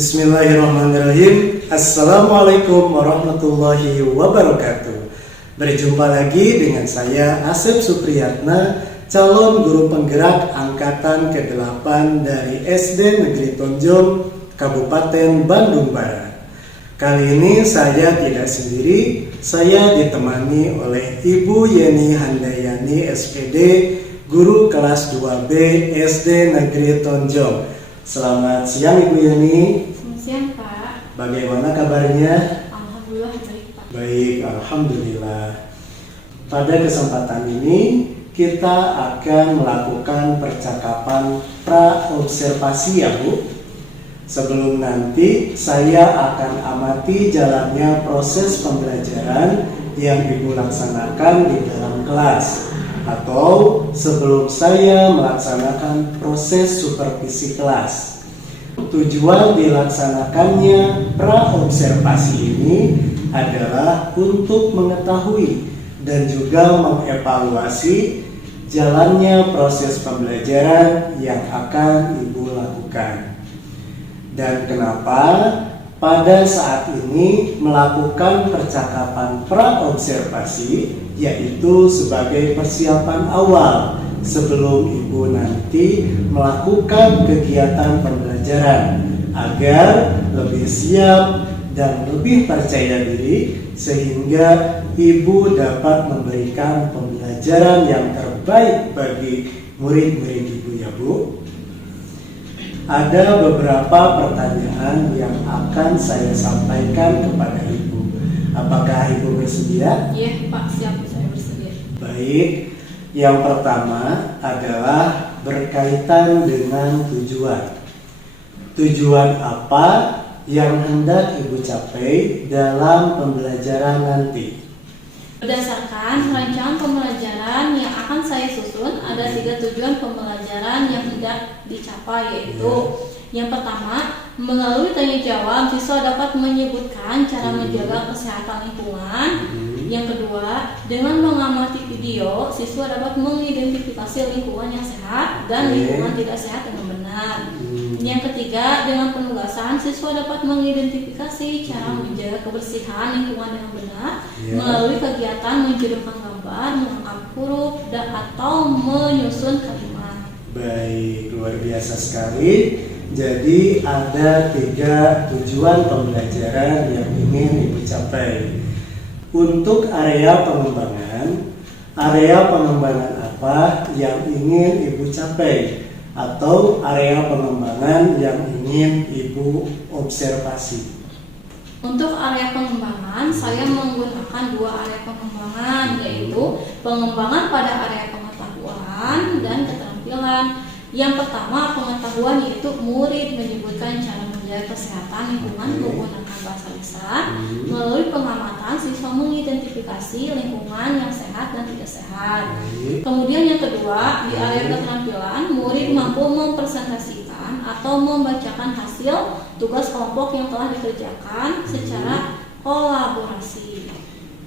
Bismillahirrahmanirrahim. Assalamualaikum warahmatullahi wabarakatuh. Berjumpa lagi dengan saya Asep Supriyatna, calon guru penggerak angkatan ke-8 dari SD Negeri Tonjong, Kabupaten Bandung Barat. Kali ini saya tidak sendiri, saya ditemani oleh Ibu Yeni Handayani SPD, guru kelas 2B SD Negeri Tonjong. Selamat siang Ibu Yeni. Selamat siang Pak. Bagaimana kabarnya? Alhamdulillah baik Pak. Baik, Alhamdulillah. Pada kesempatan ini kita akan melakukan percakapan pra-observasi ya Bu. Sebelum nanti saya akan amati jalannya proses pembelajaran yang Ibu laksanakan di dalam kelas, atau sebelum saya melaksanakan proses supervisi kelas. Tujuan dilaksanakannya pra-observasi ini adalah untuk mengetahui dan juga mengevaluasi jalannya proses pembelajaran yang akan Ibu lakukan. Dan kenapa pada saat ini melakukan percakapan pra-observasi, yaitu sebagai persiapan awal sebelum Ibu nanti melakukan kegiatan pembelajaran agar lebih siap dan lebih percaya diri sehingga Ibu dapat memberikan pembelajaran yang terbaik bagi murid-murid Ibu ya Bu. Ada beberapa pertanyaan yang akan saya sampaikan kepada Ibu. Apakah Ibu bersedia? Iya Pak, siap, saya bersedia. Baik, yang pertama adalah berkaitan dengan tujuan. Tujuan apa yang hendak Ibu capai dalam pembelajaran nanti? Berdasarkan rancangan pembelajaran yang akan saya susun, ada 3 tujuan pembelajaran yang hendak dicapai, yaitu yang pertama, melalui tanya jawab siswa dapat menyebutkan cara menjaga kesehatan lingkungan. Yang kedua, dengan mengamati video, siswa dapat mengidentifikasi lingkungan yang sehat dan lingkungan tidak sehat dengan benar. Yang ketiga, dengan penugasan, siswa dapat mengidentifikasi cara menjaga kebersihan lingkungan dengan benar melalui kegiatan menjadikan gambar, mengangkat huruf, dan atau menyusun kalimat. Baik, luar biasa sekali. Jadi ada 3 tujuan pembelajaran yang ingin Ibu capai. Untuk area pengembangan apa yang ingin Ibu capai? Atau area pengembangan yang ingin Ibu observasi? Untuk area pengembangan, saya menggunakan 2 area pengembangan, yaitu pengembangan pada area pengetahuan dan keterampilan. Yang pertama, pengetahuan, yaitu murid menyebutkan cara menjaga kesehatan lingkungan menggunakan bahasa lisan. Melalui pengamatan, siswa mengidentifikasi lingkungan yang sehat dan tidak sehat. Kemudian yang kedua, di area keterampilan, murid mampu mempresentasikan atau membacakan hasil tugas kelompok yang telah dikerjakan secara kolaborasi.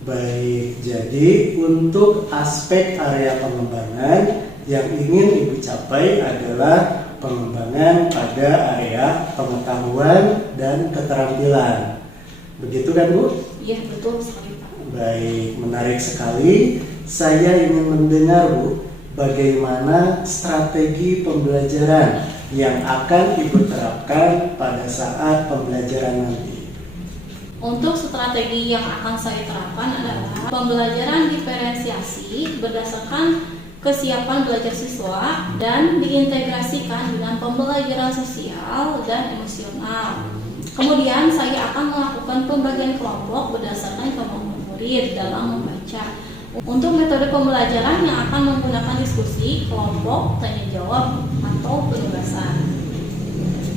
Baik, jadi untuk aspek area pengembangan yang ingin Ibu capai adalah pengembangan pada area pengetahuan dan keterampilan. Begitu kan Bu? Iya, betul sekali Pak. Baik, menarik sekali. Saya ingin mendengar Bu, bagaimana strategi pembelajaran yang akan Ibu terapkan pada saat pembelajaran nanti. Untuk strategi yang akan saya terapkan adalah pembelajaran diferensiasi berdasarkan kesiapan belajar siswa dan diintegrasikan dengan pembelajaran sosial dan emosional. Kemudian saya akan melakukan pembagian kelompok berdasarkan kemampuan murid dalam membaca. Untuk metode pembelajaran yang akan menggunakan diskusi, kelompok, tanya jawab, atau penugasan.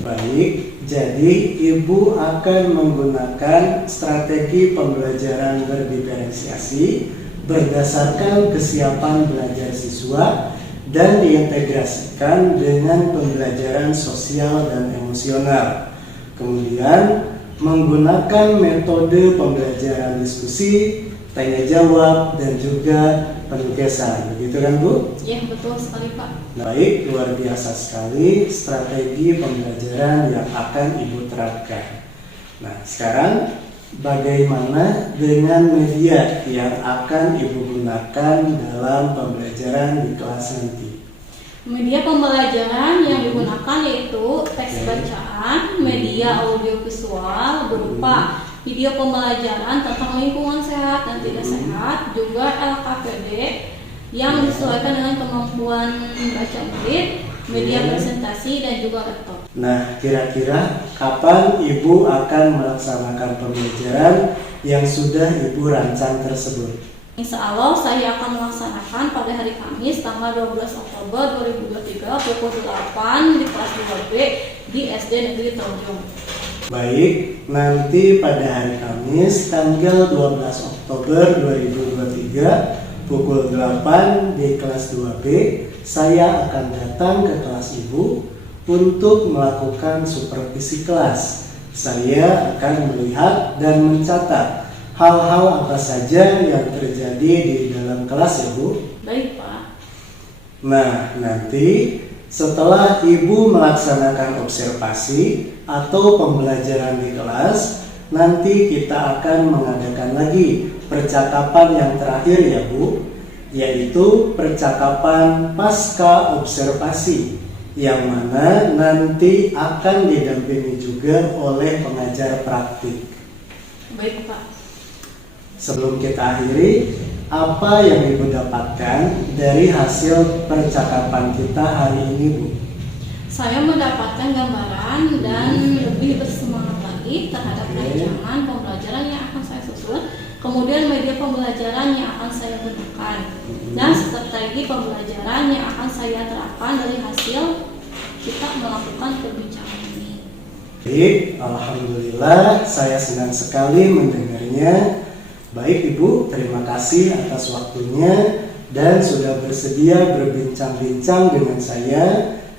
Baik, jadi Ibu akan menggunakan strategi pembelajaran berdiferensiasi berdasarkan kesiapan belajar siswa dan diintegrasikan dengan pembelajaran sosial dan emosional. Kemudian menggunakan metode pembelajaran diskusi, tanya jawab, dan juga penugasan. Begitu kan Bu? Ya, betul sekali Pak. Baik, luar biasa sekali strategi pembelajaran yang akan Ibu terapkan. Nah, sekarang bagaimana dengan media yang akan Ibu gunakan dalam pembelajaran di kelas nanti? Media pembelajaran yang digunakan yaitu teks bacaan, media audiovisual berupa video pembelajaran tentang lingkungan sehat dan tidak sehat, juga LKPD yang disesuaikan dengan kemampuan baca murid, media presentasi, dan juga laptop. Nah, kira-kira kapan Ibu akan melaksanakan pembelajaran yang sudah Ibu rancang tersebut? Insya Allah saya akan melaksanakan pada hari Kamis tanggal 12 Oktober 2023 pukul 8 di kelas 2B di SD Negeri Tanjung. Baik, nanti pada hari Kamis tanggal 12 Oktober 2023 pukul 8 di kelas 2B, saya akan datang ke kelas Ibu untuk melakukan supervisi kelas. Saya akan melihat dan mencatat hal-hal apa saja yang terjadi di dalam kelas ya Bu. Baik Pak. Nah, nanti setelah Ibu melaksanakan observasi atau pembelajaran di kelas, nanti kita akan mengadakan lagi percakapan yang terakhir ya Bu, yaitu percakapan pasca observasi, yang mana nanti akan didampingi juga oleh pengajar praktik. Baik Pak. Sebelum kita akhiri, apa yang Ibu dapatkan dari hasil percakapan kita hari ini Bu? Saya mendapatkan gambaran dan lebih bersemangat lagi terhadap rancangan pembelajaran yang akan saya susun, kemudian media pembelajaran yang akan saya gunakan, dan strategi pembelajaran yang akan saya terapkan dari hasil kita melakukan perbincangan ini. Baik, alhamdulillah saya senang sekali mendengarnya. Baik Ibu, terima kasih atas waktunya dan sudah bersedia berbincang-bincang dengan saya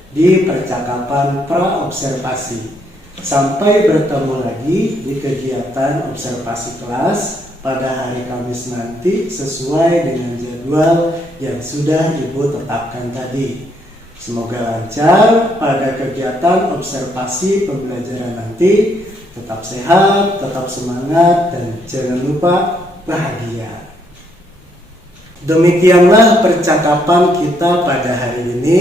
di percakapan pra-observasi. Sampai bertemu lagi di kegiatan observasi kelas pada hari Kamis nanti sesuai dengan jadwal yang sudah Ibu tetapkan tadi. Semoga lancar pada kegiatan observasi pembelajaran nanti. Tetap sehat, tetap semangat, dan jangan lupa bahagia. Demikianlah percakapan kita pada hari ini.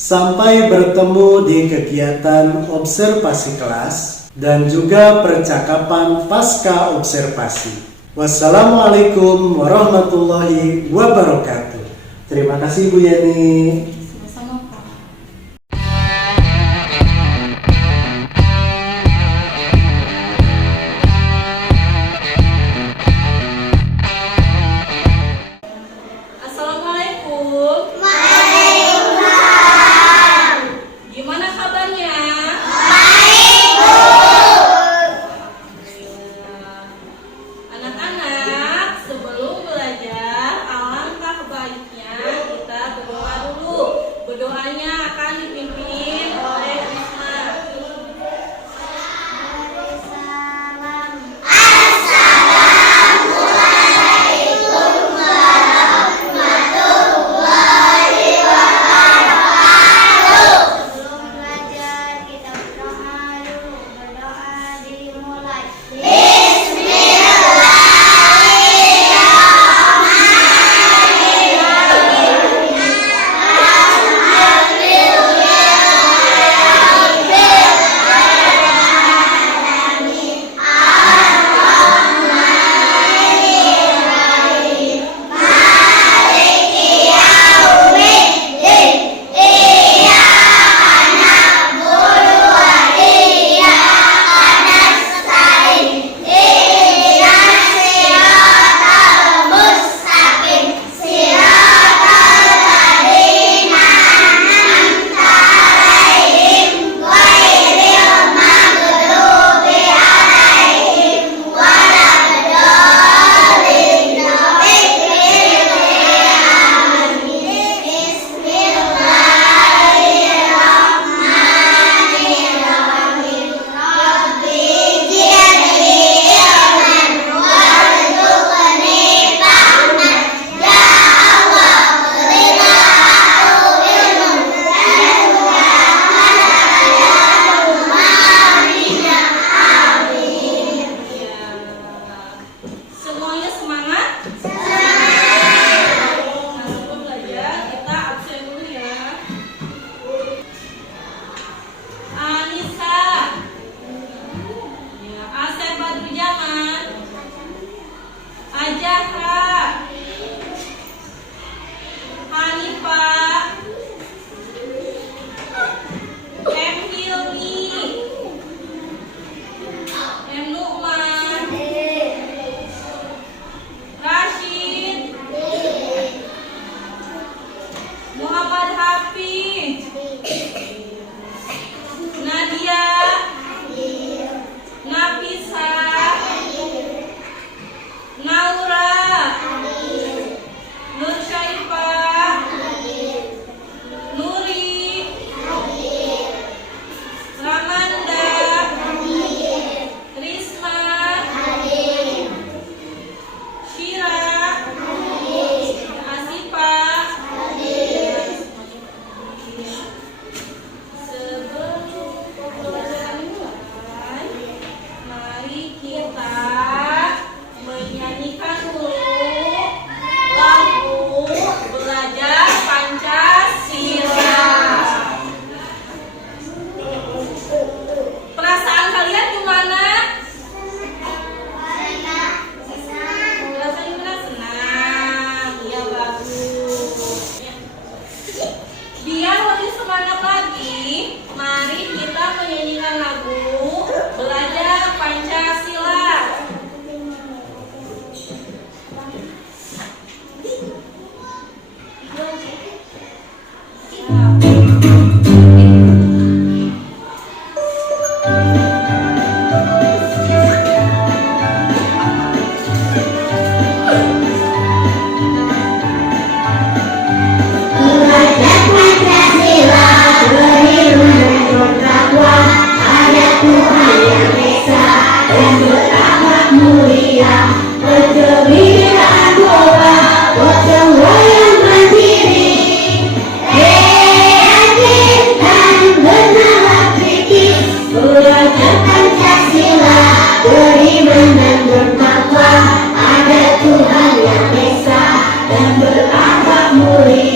Sampai bertemu di kegiatan observasi kelas dan juga percakapan pasca observasi. Wassalamualaikum warahmatullahi wabarakatuh. Terima kasih Bu Yani. Sama-sama Pak. Assalamualaikum. Gimana kabarnya? Baik, Bu. Anak-anak, sebelum belajar, alangkah baiknya kita berdoa dulu.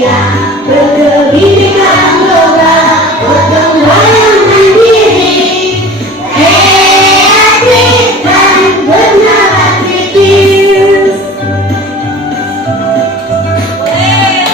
mulia, berkebinekaan global, gotong royong mandiri, kreatif dan bernalar kritis. Belajar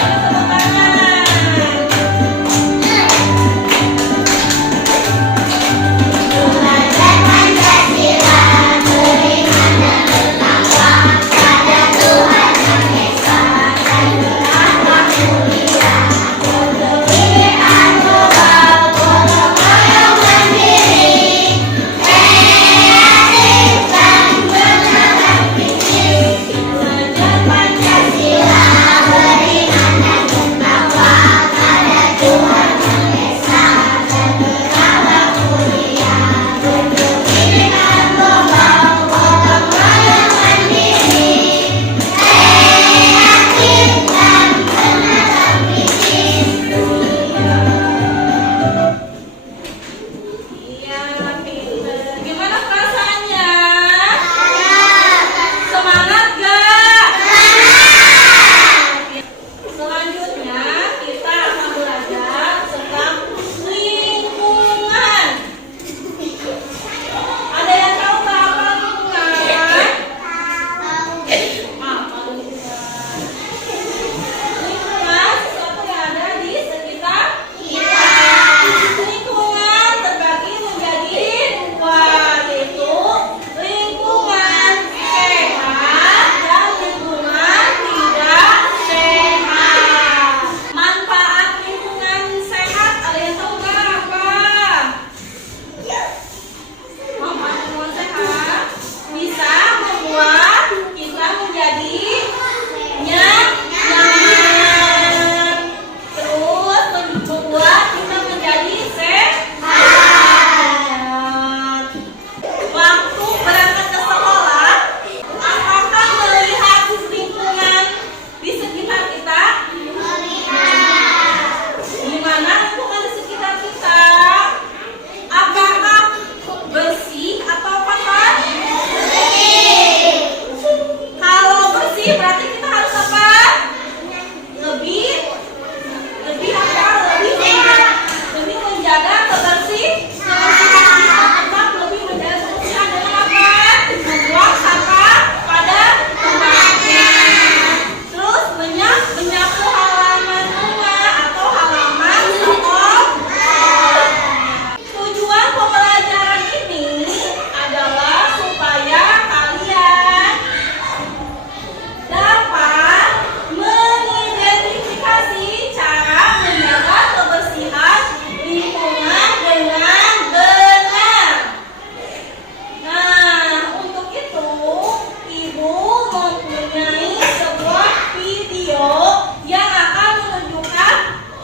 Pancasila, beriman dan bertakwa pada Tuhan Yang Esa, dan berakhlak mulia, berkebinekaan global, gotong royong mandiri, kreatif dan bernalar kritis. Belajar Pancasila, beriman dan bertakwa pada Tuhan Yang Esa, dan berakhlak mulia, berkebinekaan global, gotong royong mandiri, kreatif dan bernalar kritis. Iya, pinter. Gimana perasaannya? Semangat gak? Selanjutnya kita akan belajar tentang lingkungan. Ada yang tahu nggak apa lingkungan? Apa lingkungan? Lingkungan sesuatu yang ada di sekitar kita. Lingkungan terbagi menjadi dua, yaitu lingkungan sehat dan lingkungan tidak sehat. Manfaat lingkungan sehat ada yang tahu nggak apa? Manfaat lingkungan sehat bisa membuat kita menjadi nyaman, terus membuat kita menjadi sehat. Waktu berangkat ke sekolah, apakah melihat lingkungan di sekitar kita? Gimana lingkungan di sekitar kita? Apakah bersih atau kotor? Kalau bersih berarti kita harus apa? Lebih apa? Lebih menjaga kebersihan. Tetap lebih menjaga kebersihan dengan apa? Membuang sampah pada tempatnya. Terus menyapu halaman rumah atau halaman sekolah. Tujuan pembelajaran ini adalah supaya kalian dapat mengidentifikasi cara menjaga kebersihan lingkungan dengan benar. Nah, untuk itu Ibu mempunyai sebuah video yang akan menunjukkan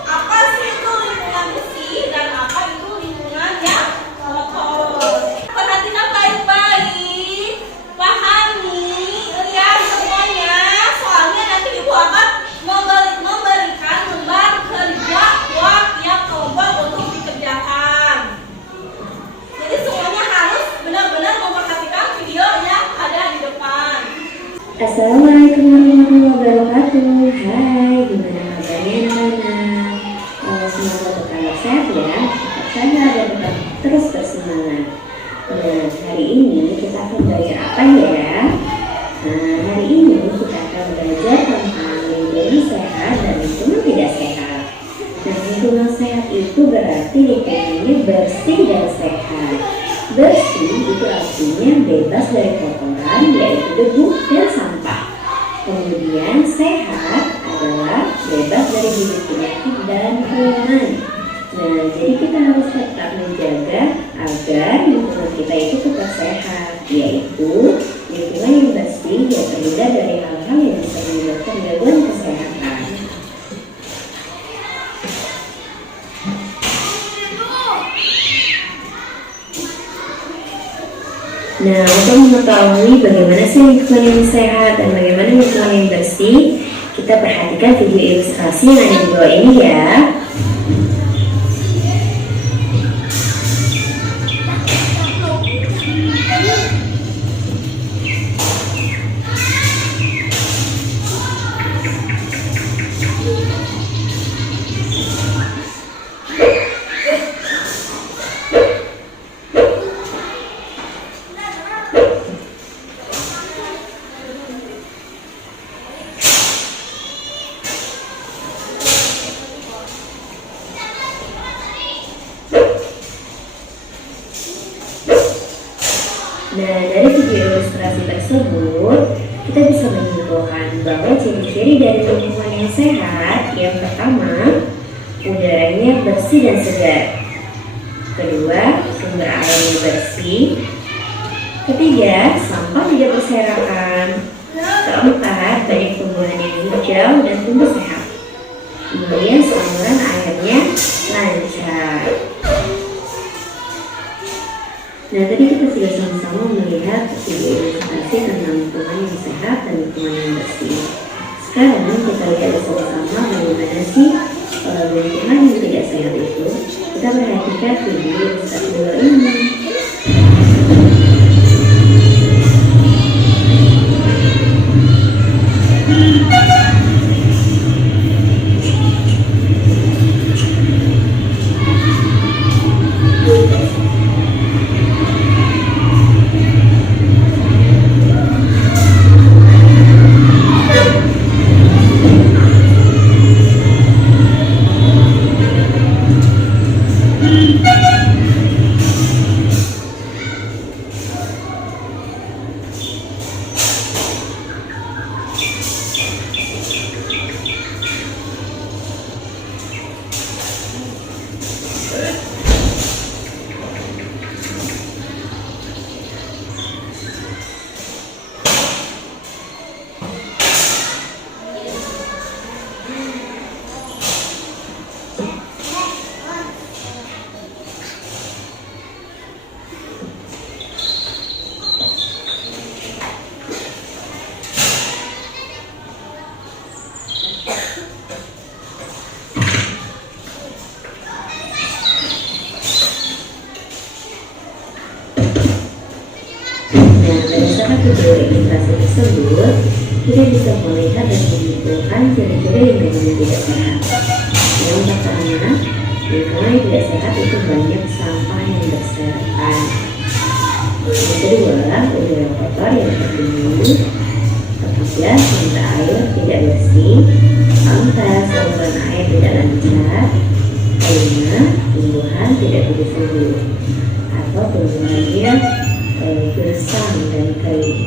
apa sih itu lingkungan bersih dan apa itu lingkungan yang kotor. Perhatikan baik-baik, pahami, lihat semuanya. Soalnya nanti Ibu akan memberikan lembar kerja buat tiap kelompok untuk dikerjakan. Jadi semuanya harus benar-benar memperhatikan video yang ada di depan. Assalamualaikum warahmatullahi wabarakatuh. Hai, gimana kabarnya anak-anak? Semoga tetap sehat ya, tetap sehat dan tetap terus bersemangat. Nah, hari ini kita akan belajar apa ya? Nah, hari ini kita akan belajar tentang lingkungan sehat dan lingkungan tidak sehat. Nah, lingkungan sehat itu berarti lingkungannya bersih dan sehat. Bersih itu artinya bebas dari kotoran, yaitu debu dan sampah. Kemudian sehat adalah bebas dari bibit penyakit dan kuman. Nah, jadi kita harus tetap menjaga agar lingkungan kita itu tetap sehat, yaitu lingkungan yang bersih yang terhindar dari hal-hal yang bisa menyebabkan gangguan kesehatan. Nah, untuk mengetahui bagaimana sih lingkungan yang sehat dan bagaimana lingkungan yang bersih, kita perhatikan video ilustrasi yang ada di bawah ini ya. Nah, dari video ilustrasi tersebut, kita bisa menyimpulkan bahwa ciri-ciri dari lingkungan yang sehat, yang pertama, udaranya bersih dan segar. Kedua, sumber airnya bersih. Ketiga, sampah tidak berserakan. Keempat, banyak tumbuhan yang hijau dan tumbuh sehat. Kemudian saluran airnya lancar. Nah, tadi kita sudah sama-sama melihat video ilustrasi tentang lingkungan yang sehat dan lingkungan yang bersih. Sekarang kita lihat bersama-sama bagaimana sih lingkungan yang tidak sehat itu. Kita perhatikan video ilustrasi ini. Berdasarkan video ilustrasi tersebut, kita bisa melihat dan menyimpulkan ciri-ciri lingkungan yang tidak sehat. Yang pertama, lingkungan yang tidak sehat itu banyak sampah yang berserakan. Yang kedua, udara kotor yang tertimbun. Ketiga, sumber air tidak bersih. Keempat, saluran air tidak lancar. Kelima, tumbuhan tidak tumbuh atau tumbuhannya gersang dan kering.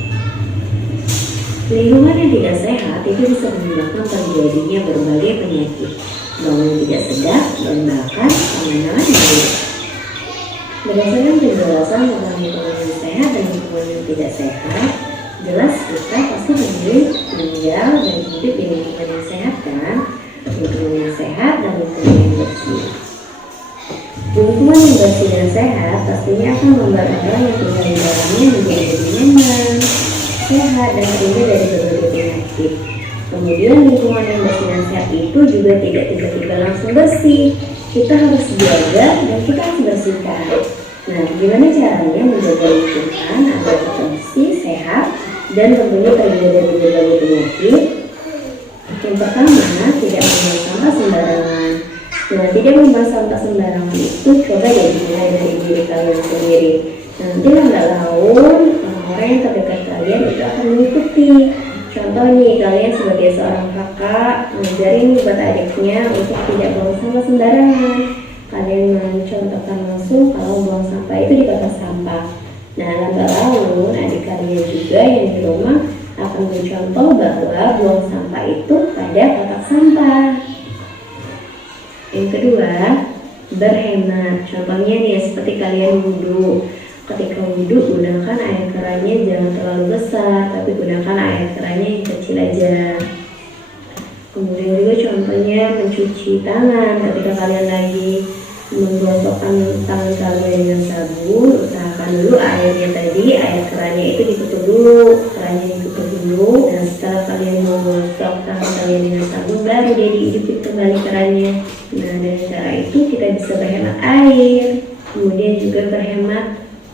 Lingkungan yang tidak sehat itu bisa menyebabkan terjadinya berbagai penyakit, bau yang tidak sedap, dan bahkan pengenalan baik. Berdasarkan penjelasan tentang lingkungan yang sehat dan lingkungan yang tidak sehat, jelas kita pasti memilih tinggal dan hidup di lingkungan yang sehat kan? Lingkungan yang sehat dan lingkungan yang bersih. Lingkungan yang bersih dan sehat pastinya akan membuat orang yang tinggal di dalamnya menjadi lebih nyaman, sehat, dan terhindar dari berbagai penyakit. Kemudian lingkungan yang bersih dan sehat itu juga tidak tiba-tiba langsung bersih. Kita harus jaga dan kita harus bersihkan. Nah, gimana caranya menjaga lingkungan agar tetap bersih, sehat, dan tentunya terhindar dari berbagai penyakit? Yang pertama, tidak membuang sampah sembarangan. Nah, tidak membuang sampah sembarangan itu coba jadi mulai dari diri kalian sendiri. Nanti lambat laun orang-orang yang terdekat kalian itu akan mengikuti. Contoh nih, kalian sebagai seorang kakak ngajarin buat adiknya untuk tidak buang sampah sembarangan. Kalian mencontohkan langsung kalau buang sampah itu di kotak sampah. Nah, lambat laun adik kalian juga yang di rumah akan mencontoh bahwa buang sampah itu pada kotak sampah. Yang kedua, berhemat. Contohnya nih, seperti kalian wudhu. Ketika wudhu, gunakan air kerannya jangan terlalu besar, tapi gunakan air kerannya yang kecil aja. Kemudian juga contohnya mencuci tangan. Ketika kalian lagi menggosokkan tangan kalian dengan sabun, usahakan dulu airnya tadi, air kerannya itu ditutup dulu, kerannya ditutup dulu. Dan setelah kalian menggosok tangan kalian dengan sabun, baru dia dihidupin kembali kerannya. Nah, dari cara itu kita bisa berhemat air. Kemudian juga berhemat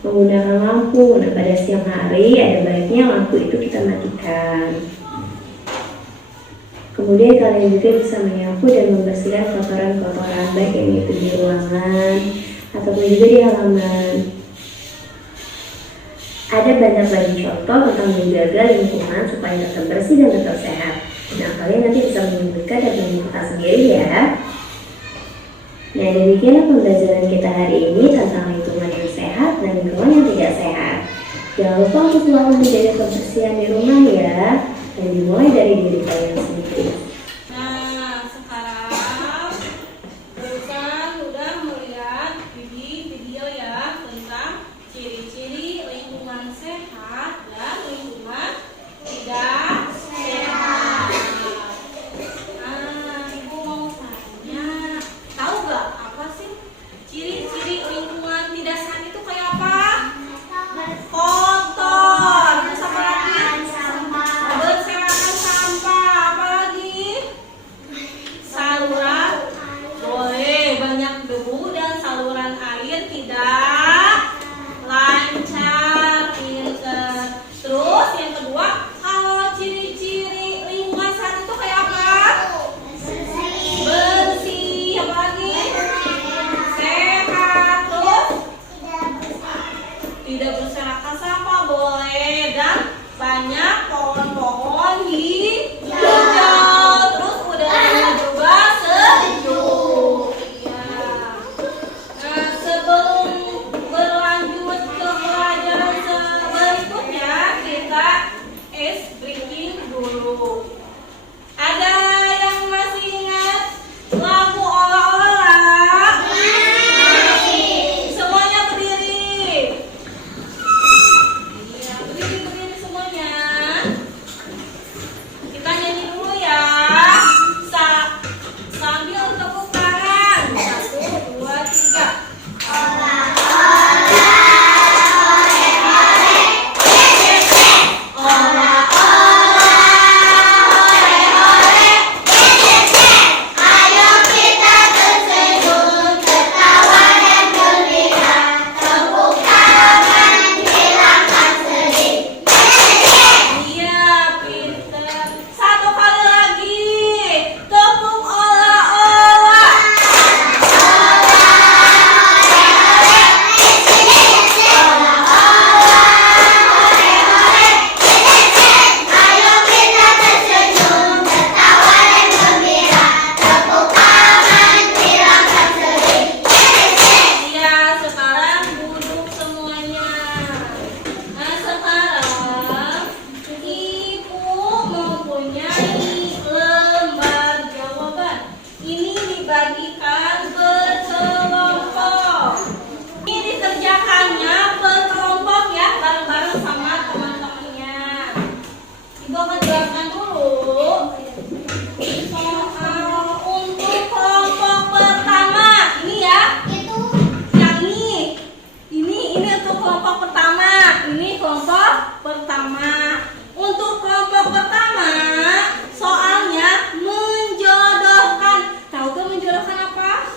menggunakan lampu. Nah, pada siang hari ada baiknya lampu itu kita matikan. Kemudian kalian juga bisa menyapu dan membersihkan kotoran-kotoran baik yang itu di ruangan ataupun juga di halaman. Ada banyak lagi contoh tentang menjaga lingkungan supaya tetap bersih dan tetap sehat. Nah, kalian nanti bisa menyebutkan dan menyimpulkan sendiri ya. Nah, demikianlah pembelajaran kita hari ini tentang lingkungan yang sehat dan lingkungan yang tidak sehat. Jangan lupa untuk selalu menjaga kebersihan di rumah ya, dan dimulai dari diri kalian sendiri. Nah, sekarang Bukan udah melihat video ya tentang ciri-ciri lingkungan sehat dan lingkungan tidak sehat. Nah, Ibu mau tanya, tahu gak apa sih ciri-ciri lingkungan tidak sehat itu kayak apa? Kotor, terus apa lagi? Berserakan sampah, apa lagi? Saluran boleh banyak debu dan saluran air tidak lancar, pinter. Terus yang kedua, kalau ciri-ciri lingkungan sehat itu kayak apa? Bersih, apa lagi? Sehat, terus tidak berserakan sampah boleh, dan banyak pohon-pohon hijau. Terus udaranya juga sejuk. Iya. Nah, sebelum berlanjut ke pelajaran berikutnya, kita ice breaking dulu. Ada yang masih ingat lagu olah-olah? Semuanya berdiri. Iya, berdiri semuanya. Kita nyanyi dulu ya. Sambil tepuk tangan. 1, 2, 3. Iya, pinter. Satu kali lagi. Tepuk olah-olah. Iya, sekarang duduk semuanya. Nah, sekarang Ibu mempunyai lembar jawaban. Ini dibagikan berkelompok. Ini dikerjakannya berkelompok ya, bareng-bareng sama teman-temannya. Ibu akan jelaskan dulu soal untuk kelompok pertama. Ini ya. Yang ini untuk kelompok pertama. Ini kelompok pertama. Untuk kelompok pertama, soalnya menjodohkan. Tahu kan menjodohkan apa?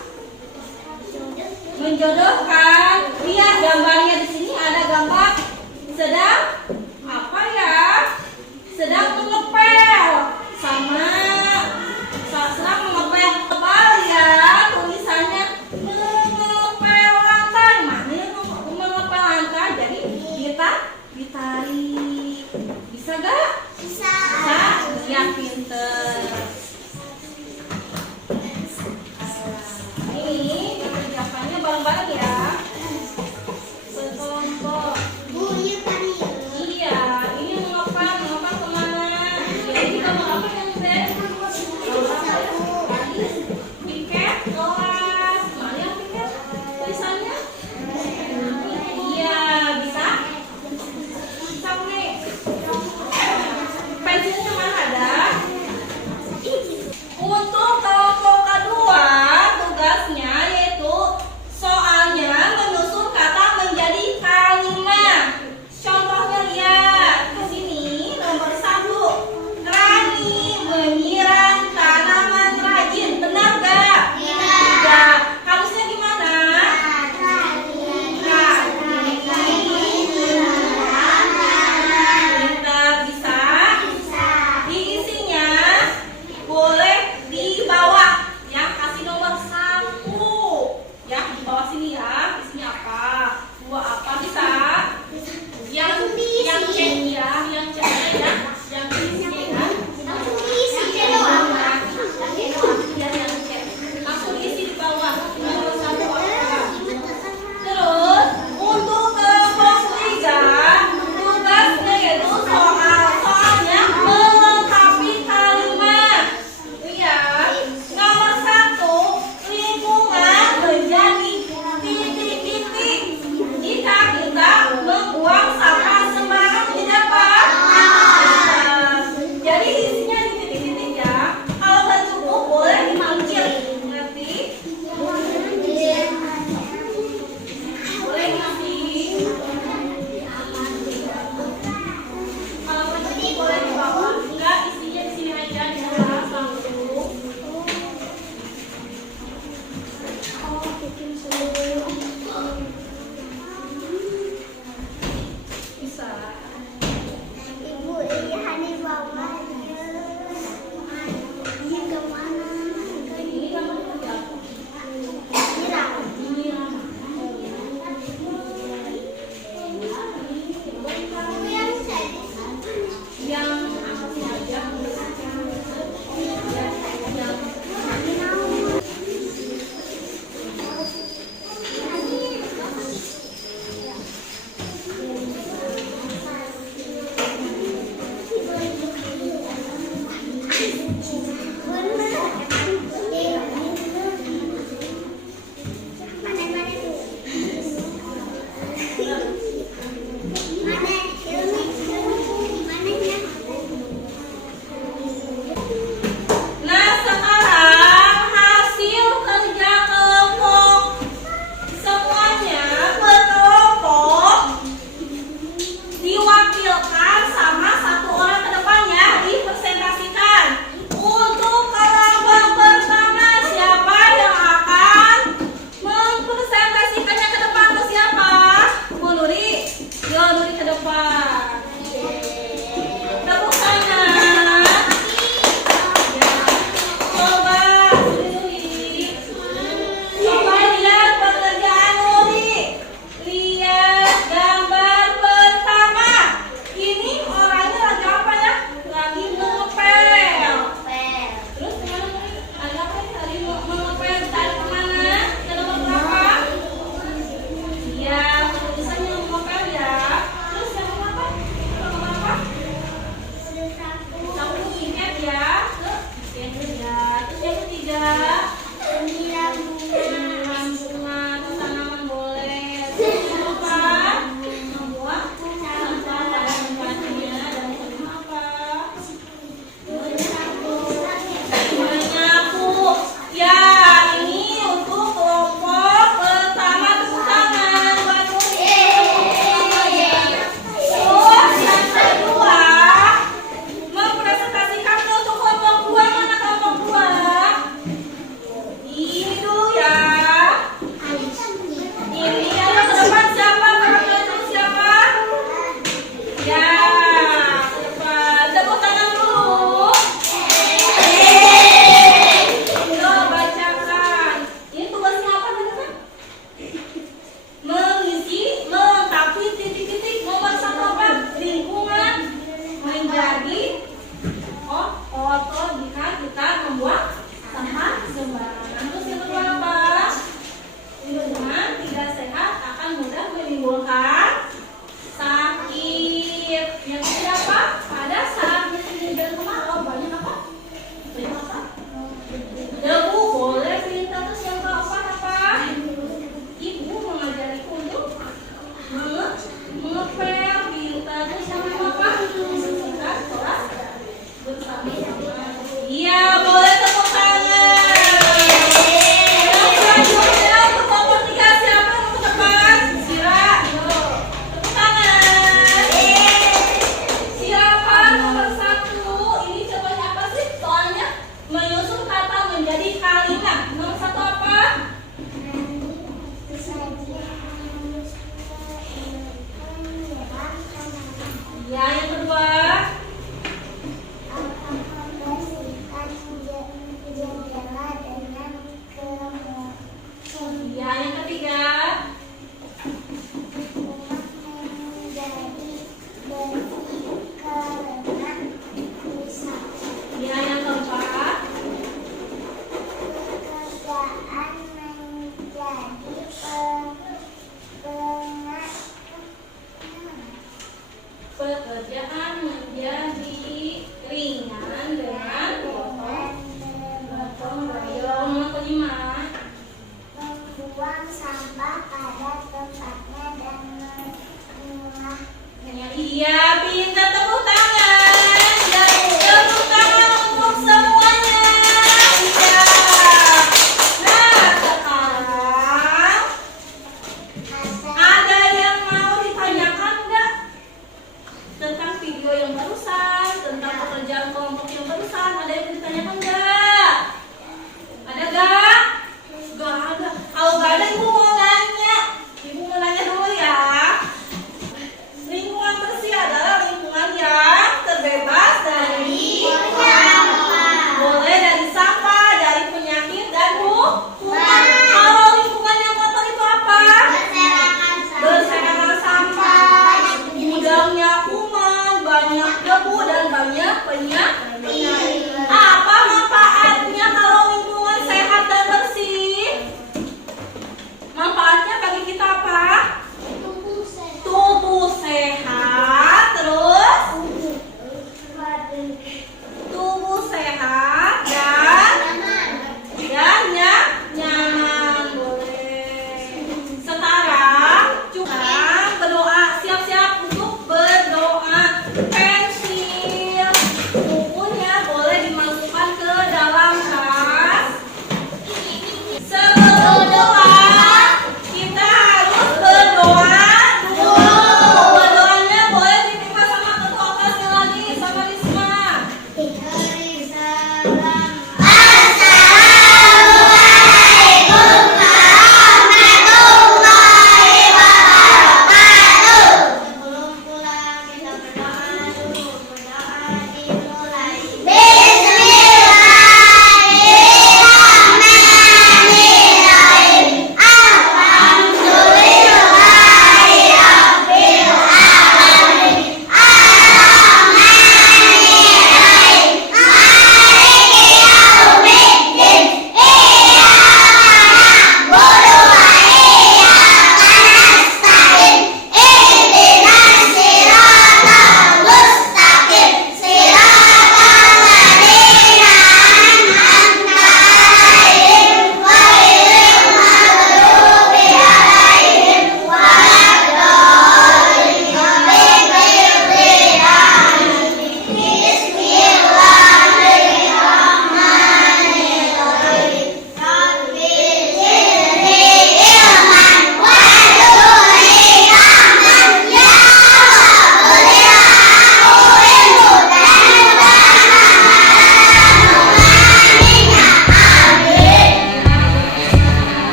Bisa. Ibu iya di bawah. Ini kemana? Ini namanya apa? Nyiram. Nyiram. Ibu yang saya Yang angkat aja. Yang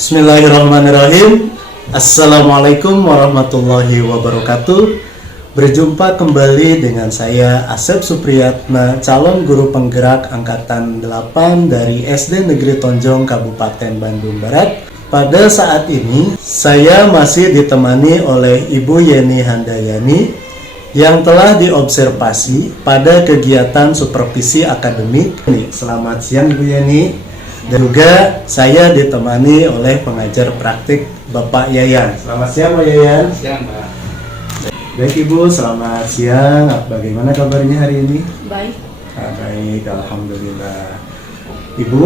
Bismillahirrahmanirrahim. Assalamualaikum warahmatullahi wabarakatuh. Berjumpa kembali dengan saya Asep Supriyatna, calon guru penggerak angkatan 8 dari SD Negeri Tonjong, Kabupaten Bandung Barat. Pada saat ini saya masih ditemani oleh Ibu Yeni Handayani yang telah diobservasi pada kegiatan supervisi akademik. Selamat siang Ibu Yeni. Dan juga saya ditemani oleh pengajar praktik Bapak Yayan. Selamat siang Pak Yayan. Siang, Pak. Baik Ibu, selamat siang. Bagaimana kabarnya hari ini? Baik. Baik, alhamdulillah. Ibu,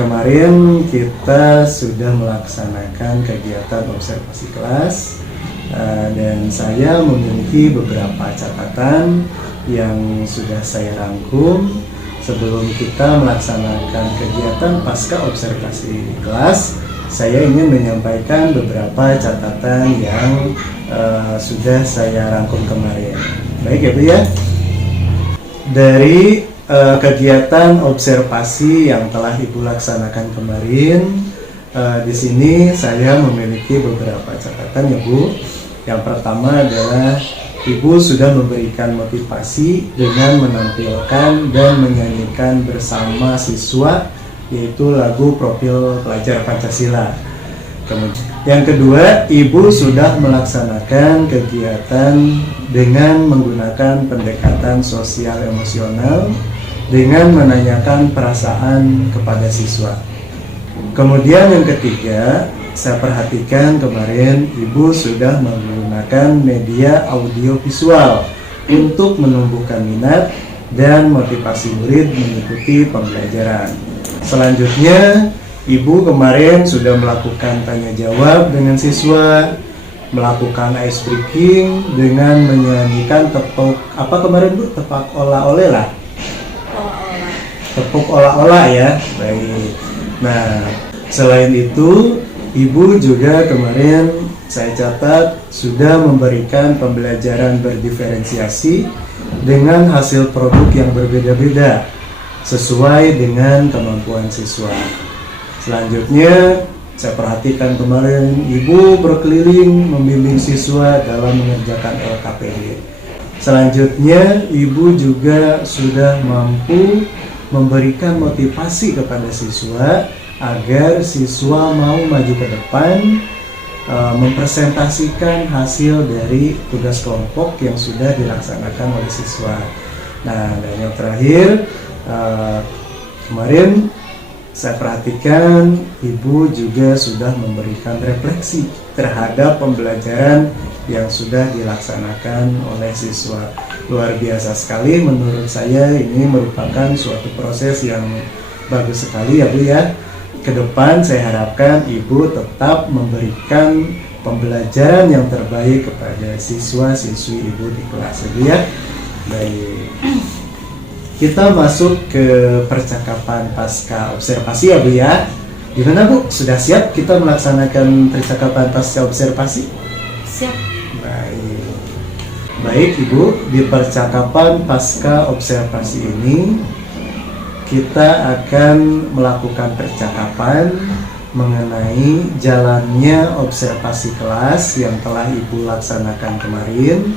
kemarin kita sudah melaksanakan kegiatan observasi kelas dan saya memiliki beberapa catatan yang sudah saya rangkum. Sebelum kita melaksanakan kegiatan pasca observasi kelas, saya ingin menyampaikan beberapa catatan yang sudah saya rangkum kemarin. Baik ya Bu ya. Dari kegiatan observasi yang telah Ibu laksanakan kemarin, di sini saya memiliki beberapa catatan ya Bu. Yang pertama adalah Ibu sudah memberikan motivasi dengan menampilkan dan menyanyikan bersama siswa, yaitu lagu Profil Pelajar Pancasila. Kemudian yang kedua, Ibu sudah melaksanakan kegiatan dengan menggunakan pendekatan sosial emosional dengan menanyakan perasaan kepada siswa. Kemudian yang ketiga, saya perhatikan kemarin Ibu sudah menggunakan media audio visual untuk menumbuhkan minat dan motivasi murid mengikuti pembelajaran. Selanjutnya, Ibu kemarin sudah melakukan tanya jawab dengan siswa, melakukan ice breaking dengan menyanyikan tepuk apa kemarin Bu? Tepuk olah-oleh lah. Tepuk olah-olah ya. Baik. Nah, selain itu Ibu juga kemarin saya catat sudah memberikan pembelajaran berdiferensiasi dengan hasil produk yang berbeda-beda sesuai dengan kemampuan siswa. Selanjutnya saya perhatikan kemarin Ibu berkeliling membimbing siswa dalam mengerjakan LKPD. Selanjutnya Ibu juga sudah mampu memberikan motivasi kepada siswa agar siswa mau maju ke depan, mempresentasikan hasil dari tugas kelompok yang sudah dilaksanakan oleh siswa. Nah, dan yang terakhir, kemarin saya perhatikan Ibu juga sudah memberikan refleksi terhadap pembelajaran yang sudah dilaksanakan oleh siswa. Luar biasa sekali, menurut saya ini merupakan suatu proses yang bagus sekali ya Bu ya. Kedepan saya harapkan Ibu tetap memberikan pembelajaran yang terbaik kepada siswa-siswi Ibu di kelas ya. Baik. Kita masuk ke percakapan pasca observasi ya Bu ya. Gimana Bu? Sudah siap kita melaksanakan percakapan pasca observasi? Siap. Baik. Baik Ibu, di percakapan pasca observasi ini kita akan melakukan percakapan mengenai jalannya observasi kelas yang telah Ibu laksanakan kemarin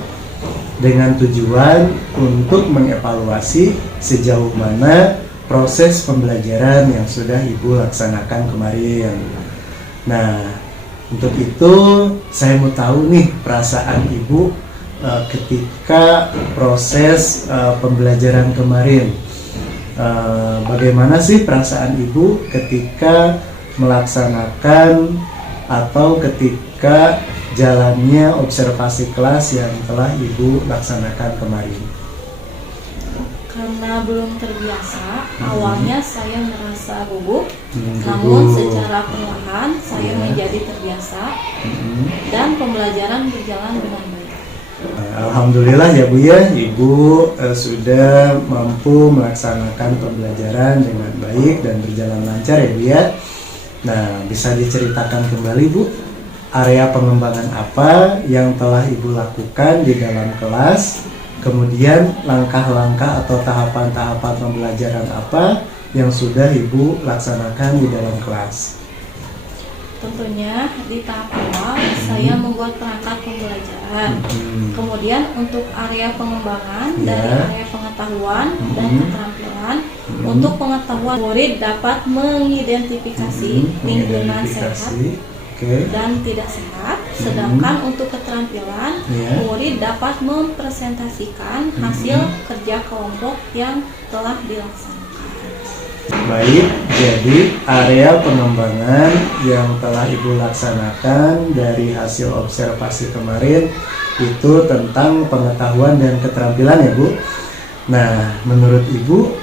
dengan tujuan untuk mengevaluasi sejauh mana proses pembelajaran yang sudah Ibu laksanakan kemarin. Nah, untuk itu saya mau tahu nih perasaan Ibu ketika proses pembelajaran kemarin. Bagaimana sih perasaan Ibu ketika melaksanakan atau ketika jalannya observasi kelas yang telah Ibu laksanakan kemarin? Karena belum terbiasa, awalnya saya merasa gugup, namun secara perlahan saya menjadi terbiasa dan pembelajaran berjalan dengan baik. Alhamdulillah ya Bu ya, Ibu sudah mampu melaksanakan pembelajaran dengan baik dan berjalan lancar ya Bu ya. Nah, bisa diceritakan kembali Bu, area pengembangan apa yang telah Ibu lakukan di dalam kelas, kemudian langkah-langkah atau tahapan-tahapan pembelajaran apa yang sudah Ibu laksanakan di dalam kelas? Tentunya di tahap awal saya membuat perangkat pembelajaran. Kemudian untuk area pengembangan dari area pengetahuan dan keterampilan. Untuk pengetahuan, murid dapat mengidentifikasi lingkungan sehat dan tidak sehat. Sedangkan untuk keterampilan, murid dapat mempresentasikan hasil kerja kelompok yang telah dilaksanakan. Baik, jadi area pengembangan yang telah Ibu laksanakan dari hasil observasi kemarin itu tentang pengetahuan dan keterampilan ya Bu. Nah, menurut Ibu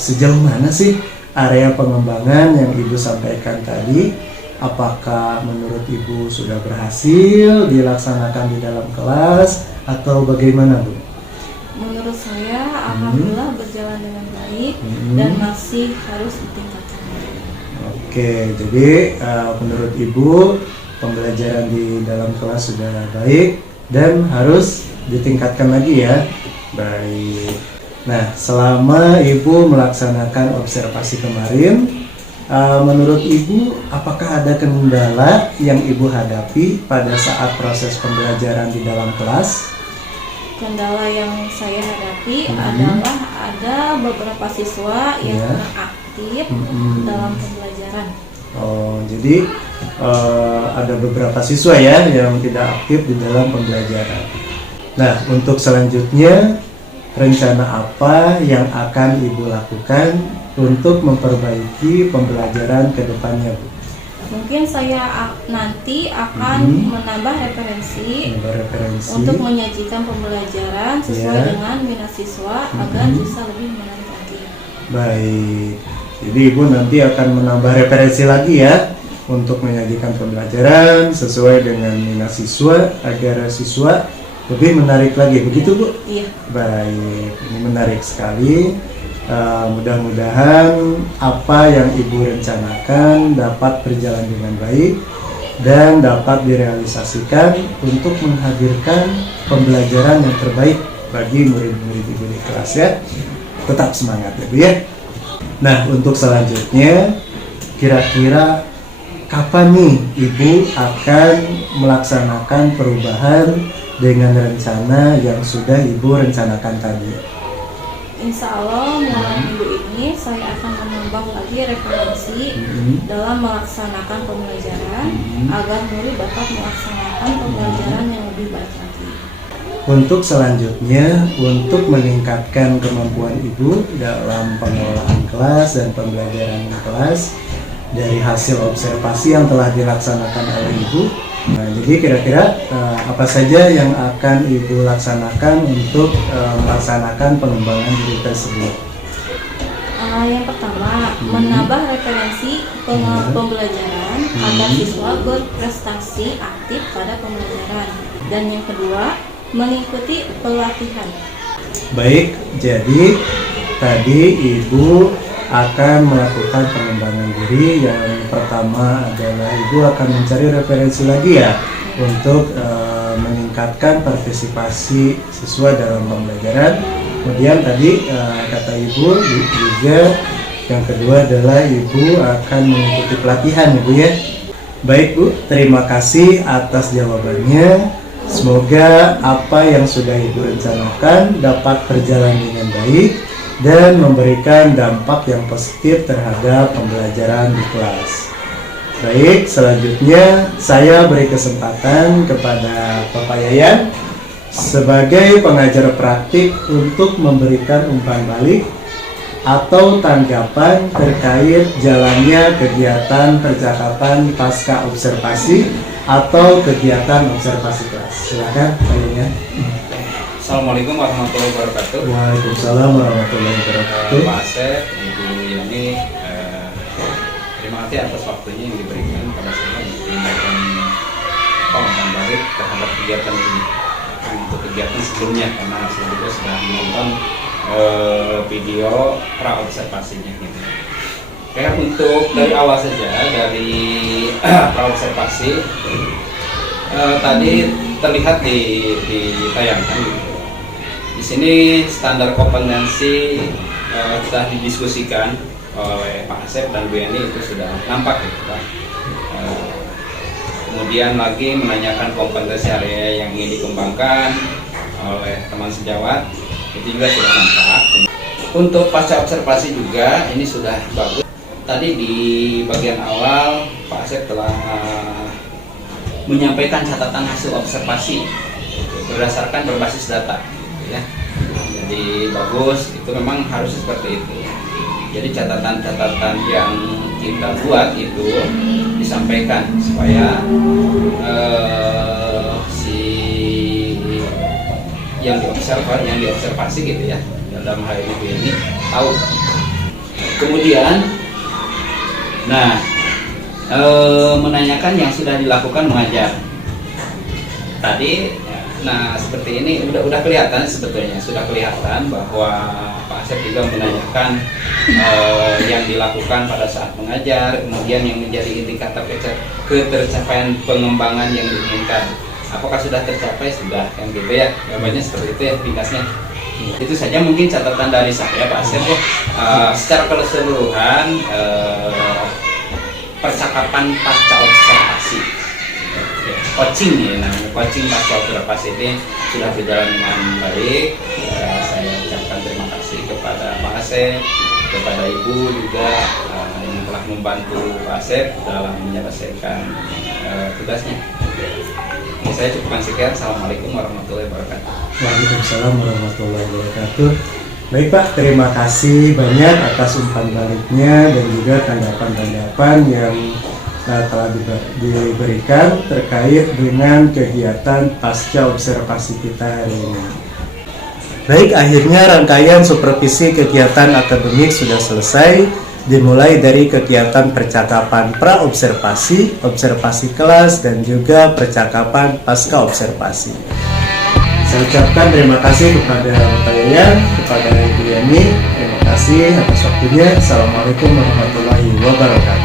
sejauh mana sih area pengembangan yang Ibu sampaikan tadi? Apakah menurut Ibu sudah berhasil dilaksanakan di dalam kelas atau bagaimana Bu? Menurut saya alhamdulillah berjalan dengan baik dan masih harus ditingkatkan. Oke, jadi menurut Ibu pembelajaran di dalam kelas sudah baik dan harus ditingkatkan lagi ya. Baik. Nah, selama Ibu melaksanakan observasi kemarin, menurut Ibu apakah ada kendala yang Ibu hadapi pada saat proses pembelajaran di dalam kelas? Kendala yang saya hadapi adalah ada beberapa siswa yang kurang aktif dalam pembelajaran. Oh, jadi ada beberapa siswa ya yang tidak aktif di dalam pembelajaran. Nah, untuk selanjutnya rencana apa yang akan Ibu lakukan untuk memperbaiki pembelajaran ke depannya, Bu? Mungkin saya nanti akan menambah referensi untuk menyajikan pembelajaran sesuai dengan minat siswa agar bisa lebih menarik lagi. Baik, jadi Ibu nanti akan menambah referensi lagi ya untuk menyajikan pembelajaran sesuai dengan minat siswa agar siswa lebih menarik lagi, begitu Bu? Iya. Baik, ini menarik sekali. Mudah-mudahan apa yang Ibu rencanakan dapat berjalan dengan baik dan dapat direalisasikan untuk menghadirkan pembelajaran yang terbaik bagi murid-murid Ibu di kelas ya. Tetap semangat ya Bu ya. Nah, untuk selanjutnya kira-kira kapan nih Ibu akan melaksanakan perubahan dengan rencana yang sudah Ibu rencanakan tadi? Insya Allah mulai minggu ini saya akan menambah lagi referensi dalam melaksanakan pembelajaran agar murid dapat melaksanakan pembelajaran yang lebih baik lagi. Untuk selanjutnya, untuk meningkatkan kemampuan Ibu dalam pengelolaan kelas dan pembelajaran kelas dari hasil observasi yang telah dilaksanakan oleh Ibu. Nah, jadi kira-kira apa saja yang akan Ibu laksanakan untuk melaksanakan pengembangan diri tersebut? Yang pertama, menambah referensi pembelajaran agar siswa berprestasi aktif pada pembelajaran. Dan yang kedua, mengikuti pelatihan. Baik, jadi tadi Ibu akan melakukan pengembangan diri. Yang pertama adalah Ibu akan mencari referensi lagi ya untuk meningkatkan partisipasi siswa dalam pembelajaran. Kemudian tadi kata Ibu juga yang kedua adalah Ibu akan mengikuti pelatihan Ibu ya. Baik Bu, terima kasih atas jawabannya. Semoga apa yang sudah Ibu rencanakan dapat berjalan dengan baik dan memberikan dampak yang positif terhadap pembelajaran di kelas. Baik, selanjutnya saya beri kesempatan kepada Bapak Yayan sebagai pengajar praktik untuk memberikan umpan balik atau tanggapan terkait jalannya kegiatan percakapan pasca observasi atau kegiatan observasi kelas. Silakan Pak Yayan. Assalamualaikum warahmatullahi wabarakatuh. Waalaikumsalam warahmatullahi wabarakatuh. Pak Asep, Ibu Yani, terima kasih atas waktunya yang diberikan pada saya untuk memberikan umpan balik terhadap kegiatan ini. Untuk kegiatan sebelumnya, karena saya juga sudah menonton video pra observasinya gitu. Oke, untuk dari awal saja dari pra observasi tadi terlihat di tayangan gitu. Di sini standar kompetensi sudah didiskusikan oleh Pak Asep dan Bu Yani, itu sudah nampak gitu Pak. kemudian lagi menanyakan kompetensi area yang ingin dikembangkan oleh teman sejawat, itu juga sudah nampak. Untuk pasca observasi juga ini sudah bagus. Tadi di bagian awal Pak Asep telah menyampaikan catatan hasil observasi berdasarkan berbasis data, ya. Jadi bagus, itu memang harus seperti itu. Jadi catatan-catatan yang kita buat itu disampaikan supaya si yang diobservasi gitu ya, dalam hal ini tahu. Kemudian, nah menanyakan yang sudah dilakukan mengajar tadi. Nah seperti ini udah kelihatan, sebetulnya sudah kelihatan bahwa Pak Asep juga menanyakan yang dilakukan pada saat mengajar, kemudian yang menjadi indikator ketercapaian pengembangan yang diinginkan. Apakah sudah tercapai? Sudah, yang gitu ya. Jawabannya seperti itu ya, ringkasnya. Itu saja mungkin catatan dari saya Pak Asep ya. Secara keseluruhan percakapan pasca observasi, coaching ya namanya, coaching pasca observasi ini sudah berjalan dengan baik. Saya ucapkan terima kasih kepada Pak Asep, kepada Ibu juga yang telah membantu Pak Asep dalam menyelesaikan tugasnya. Ini saya cukupkan sekian. Assalamualaikum warahmatullahi wabarakatuh. Waalaikumsalam warahmatullahi wabarakatuh. Baik Pak, terima kasih banyak atas umpan baliknya dan juga tanggapan-tanggapan yang telah diberikan terkait dengan kegiatan pasca observasi kita hari ini. Baik, akhirnya rangkaian supervisi kegiatan akademik sudah selesai, dimulai dari kegiatan percakapan pra-observasi, observasi kelas, dan juga percakapan pasca observasi. Saya ucapkan terima kasih kepada Bapak Yayan, kepada Ibu Yani. Terima kasih atas waktunya. Assalamualaikum warahmatullahi wabarakatuh.